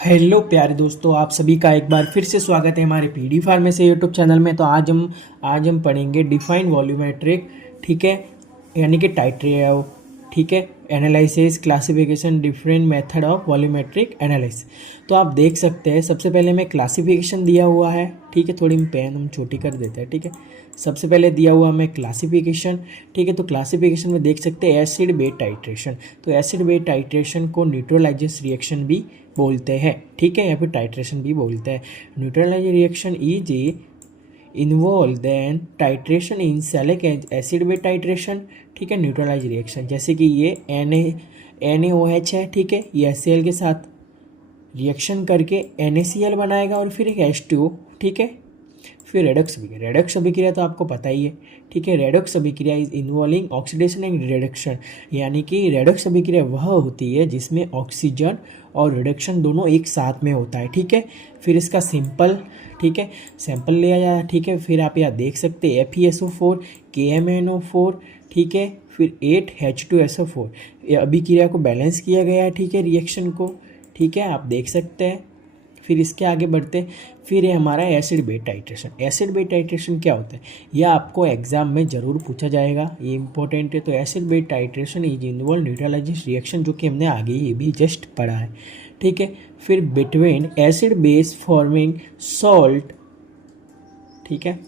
Hello प्यारे दोस्तों, आप सभी का एक बार फिर से स्वागत है हमारे पीडी फार्मेसी यूट्यूब चैनल में। तो आज हम पढ़ेंगे डिफाइन वॉल्यूमेट्रिक, ठीक है, यानी कि टाइट्रियो, ठीक है, analysis classification different method of volumetric analysis. तो आप देख सकते हैं सबसे पहले में क्लासिफिकेशन दिया हुआ है, ठीक है, थोड़ी पेन हम छोटी कर देते हैं, ठीक है। सबसे पहले दिया हुआ हमें क्लासिफिकेशन, ठीक है। तो क्लासिफिकेशन में देख सकते हैं एसिड बेस टाइट्रेशन। तो एसिड बेस टाइट्रेशन को न्यूट्रलाइजेस रिएक्शन भी बोलते हैं, ठीक है, या फिर टाइट्रेशन भी बोलते हैं। Neutralize reaction is involve then titration in select acid base titration, ठीक है। न्यूट्रलाइज रिएक्शन जैसे कि ये NaOH है, ठीक है, ये HCl के साथ रिएक्शन करके NaCl बनाएगा और फिर एक H2O, ठीक है। फिर रेडॉक्स अभिक्रिया तो आपको पता ही है, ठीक है। रेडॉक्स अभिक्रिया is involving oxidation and reduction, यानी कि रेडॉक्स अभिक्रिया वह होती है जिसमें ऑक्सीजन और रिडक्शन दोनों एक साथ में होता है, ठीक है। फिर इसका सिंपल, ठीक है, सैंपल लिया जाए, ठीक है। फिर आप यहाँ देख सकते हैं FeSO4 KMnO4, ठीक है, फिर 8H2SO4। ये अभिक्रिया को बैलेंस किया गया है, ठीक है, रिएक्शन को, ठीक है, आप देख सकते हैं। फिर इसके आगे बढ़ते, फिर है हमारा acid base titration. Acid base titration क्या होता है, यह आपको एग्जाम में ज़रूर पूछा जाएगा, ये इंपॉर्टेंट है। तो acid base titration is involve neutralization reaction, जो कि हमने आगे ये भी जस्ट पढ़ा है, ठीक है। फिर between acid base forming salt, ठीक है,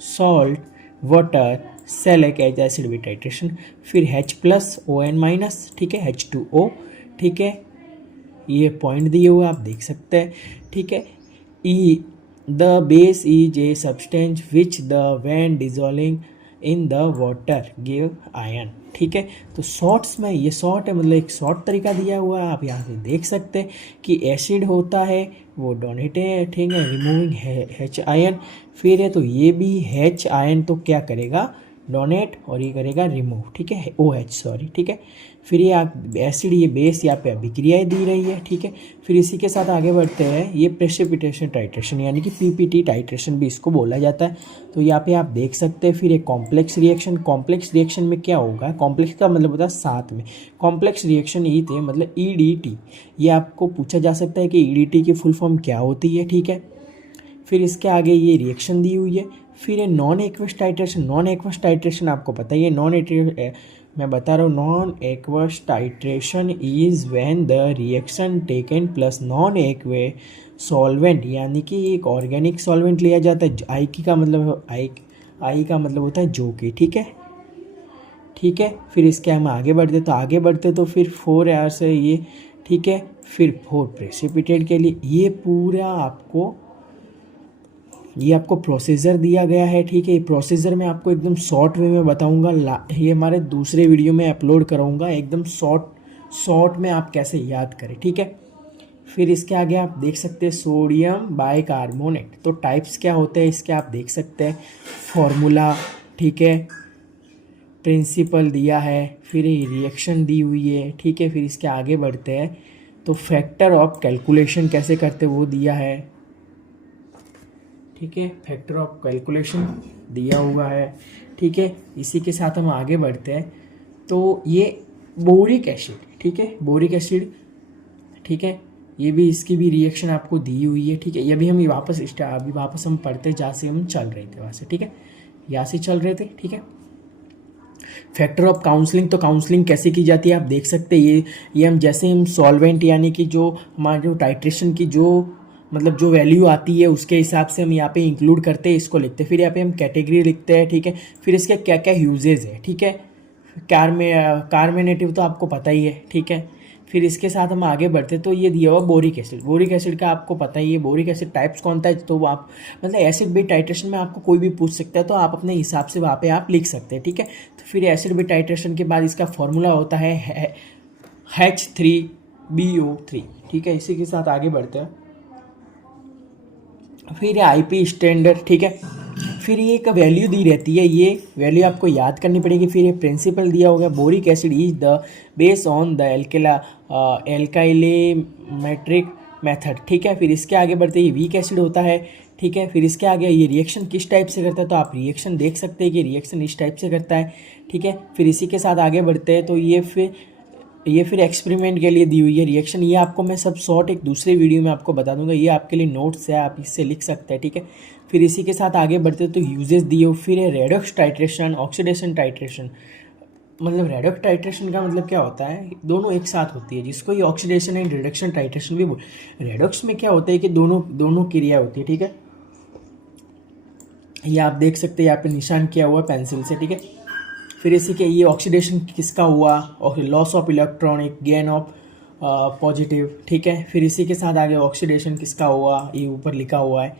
salt water select as acid base titration. फिर H+ON-, ठीक है, H2O, ठीक है, ये पॉइंट दिए हुए आप देख सकते हैं, ठीक है। ई the base is a substance which the when dissolving in the water give ion, ठीक है। तो शॉर्ट्स में ये शॉर्ट है, मतलब एक शॉर्ट तरीका दिया हुआ है, आप यहाँ पे देख सकते हैं कि एसिड होता है वो डोनेटिंग, ठीक है, रिमूविंग H आयन। फिर है तो ये भी H आयन तो क्या करेगा, डोनेट, और ये करेगा रिमूव, ठीक है, OH, सॉरी, ठीक है। फिर ये आप एसिड, ये बेस यहाँ पे अभिक्रियाएँ दी रही है, ठीक है। फिर इसी के साथ आगे बढ़ते हैं, ये प्रेसिपिटेशन टाइट्रेशन यानी कि PPT टाइट्रेशन भी इसको बोला जाता है। तो यहाँ पे आप देख सकते हैं। फिर एक कॉम्प्लेक्स रिएक्शन, कॉम्प्लेक्स रिएक्शन में क्या होगा, कॉम्प्लेक्स का मतलब होता है साथ में, कॉम्प्लेक्स रिएक्शन ई थे मतलब EDT। ये आपको पूछा जा सकता है कि EDT की फुल फॉर्म क्या होती है, ठीक है। फिर इसके आगे ये रिएक्शन दी हुई है। फिर ये non aqueous titration. Non aqueous titration आपको पता है, ये मैं बता रहा हूँ, non aqueous titration is when the reaction taken plus non aqueous solvent, यानी कि एक ऑर्गेनिक सॉल्वेंट लिया जाता है। आई का मतलब होता है जो कि, ठीक है, ठीक है। फिर इसके हम आगे बढ़ते तो फिर 4 आवर्स है ये, ठीक है। फिर 4 प्रेसिपिटेट के लिए ये पूरा आपको, ये आपको प्रोसीजर दिया गया है, ठीक है। ये प्रोसीजर मैं आपको एकदम शॉर्ट वे में बताऊंगा, ये हमारे दूसरे वीडियो में अपलोड कराऊंगा, एकदम शॉर्ट में आप कैसे याद करें, ठीक है। फिर इसके आगे आप देख सकते हैं सोडियम बाइकार्बोनेट। तो टाइप्स क्या होते हैं इसके आप देख सकते हैं, फॉर्मूला, ठीक है, प्रिंसिपल दिया है, फिर रिएक्शन दी हुई है, ठीक है। फिर इसके आगे बढ़ते हैं तो फैक्टर ऑफ कैलकुलेशन कैसे करते वो दिया है, ठीक है, फैक्टर ऑफ कैलकुलेशन दिया हुआ है, ठीक है। इसी के साथ हम आगे बढ़ते हैं तो ये बोरिक एसिड, ठीक है, बोरिक एसिड, ठीक है, ये भी, इसकी भी रिएक्शन आपको दी हुई है, ठीक है। ये भी हम अभी वापस हम पढ़ते जहाँ से हम चल रहे थे वहाँ से, ठीक है, यहाँ से चल रहे थे, ठीक है। फैक्टर ऑफ काउंसलिंग, तो काउंसलिंग कैसे की जाती है आप देख सकते हैं, ये हम जैसे हम सॉल्वेंट यानी कि जो हमारे जो टाइट्रेशन की जो मतलब जो वैल्यू आती है उसके हिसाब से हम यहाँ पे इंक्लूड करते हैं, इसको लिखते हैं। फिर यहाँ पे हम कैटेगरी लिखते हैं, ठीक है। फिर इसके क्या क्या यूजेज है, ठीक है। कार्मेनेटिव तो आपको पता ही है, ठीक है। फिर इसके साथ हम आगे बढ़ते तो ये दिया हुआ बोरिक एसिड। बोरिक एसिड का आपको पता ही है, बोरिक एसिड टाइप्स कौन सा है, तो वो आप मतलब एसिड बेस टाइट्रेशन में आपको कोई भी पूछ सकता है, तो आप अपने हिसाब से वहाँ पे आप लिख सकते हैं, ठीक है। तो फिर एसिड बेस टाइट्रेशन के बाद इसका फॉर्मूला होता है H3BO3, ठीक है। इसी के साथ आगे बढ़ते हैं। फिर IP स्टैंडर्ड, ठीक है। फिर ये एक वैल्यू दी रहती है, ये वैल्यू आपको याद करनी पड़ेगी। फिर ये प्रिंसिपल दिया होगा, boric acid is the base on the alkalimetric method, ठीक है। फिर इसके आगे बढ़ते ये वीक एसिड होता है, ठीक है। फिर इसके आगे ये रिएक्शन किस टाइप से करता है, तो आप रिएक्शन देख सकते हैं कि रिएक्शन इस टाइप से करता है, ठीक है। फिर इसी के साथ आगे बढ़ते हैं तो ये फिर ये फिर एक्सपेरिमेंट के लिए दी हुई है रिएक्शन, ये आपको मैं सब शॉर्ट एक दूसरे वीडियो में आपको बता दूंगा, ये आपके लिए नोट्स है, आप इससे लिख सकते हैं, ठीक है। फिर इसी के साथ आगे बढ़ते तो यूजेस दिए हो, फिर है रेडॉक्स टाइट्रेशन, ऑक्सीडेशन टाइट्रेशन। मतलब रेडॉक्स टाइट्रेशन का मतलब क्या होता है, दोनों एक साथ होती है, जिसको ये ऑक्सीडेशन एंड रिडक्शन टाइट्रेशन भी बोल। रेडॉक्स में क्या होता है कि दोनों क्रिया होती है, ठीक है। ये आप देख सकते हैं यहाँ पे निशान किया हुआ पेंसिल से, ठीक है। फिर इसी के ये ऑक्सीडेशन किसका हुआ, और loss of electronic gain of positive, ठीक है। फिर इसी के साथ आगे ऑक्सीडेशन किसका हुआ, ये ऊपर लिखा हुआ है,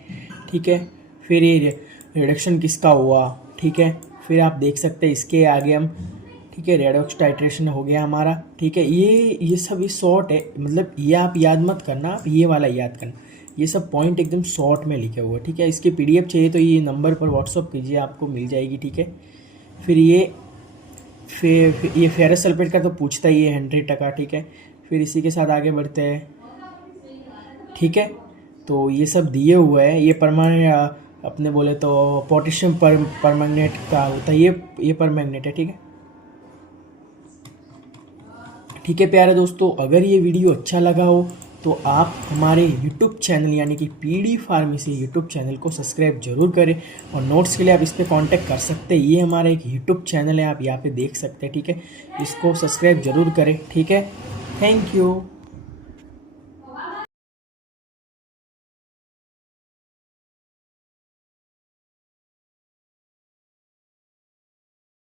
ठीक है। फिर ये रिडक्शन किसका हुआ, ठीक है। फिर आप देख सकते हैं इसके आगे हम, ठीक है, रेडॉक्स टाइट्रेशन हो गया हमारा, ठीक है। ये सब ये शॉर्ट है, मतलब ये आप याद मत करना, आप ये वाला याद करना, ये सब पॉइंट एकदम शॉर्ट में लिखे हुए, ठीक है। इसकी पीडीएफ चाहिए तो ये नंबर पर व्हाट्सअप कीजिए, आपको मिल जाएगी, ठीक है। फिर ये फेरस सल्फेट का तो पूछता ही है 100%, ठीक है। फिर इसी के साथ आगे बढ़ते हैं, ठीक है। तो ये सब दिए हुए हैं, ये परमानेंट अपने बोले तो पोटेशियम परमैंगनेट का होता है, ये परमैंगनेट है, ठीक है। ठीक है प्यारे दोस्तों, अगर ये वीडियो अच्छा लगा हो तो आप हमारे YouTube चैनल यानी कि पीडी फार्मेसी YouTube चैनल को सब्सक्राइब जरूर करें, और नोट्स के लिए आप इस पर कांटेक्ट कर सकते हैं। ये हमारा एक YouTube चैनल है, आप यहाँ पे देख सकते हैं, ठीक है। इसको सब्सक्राइब जरूर करें, ठीक है। Thank you.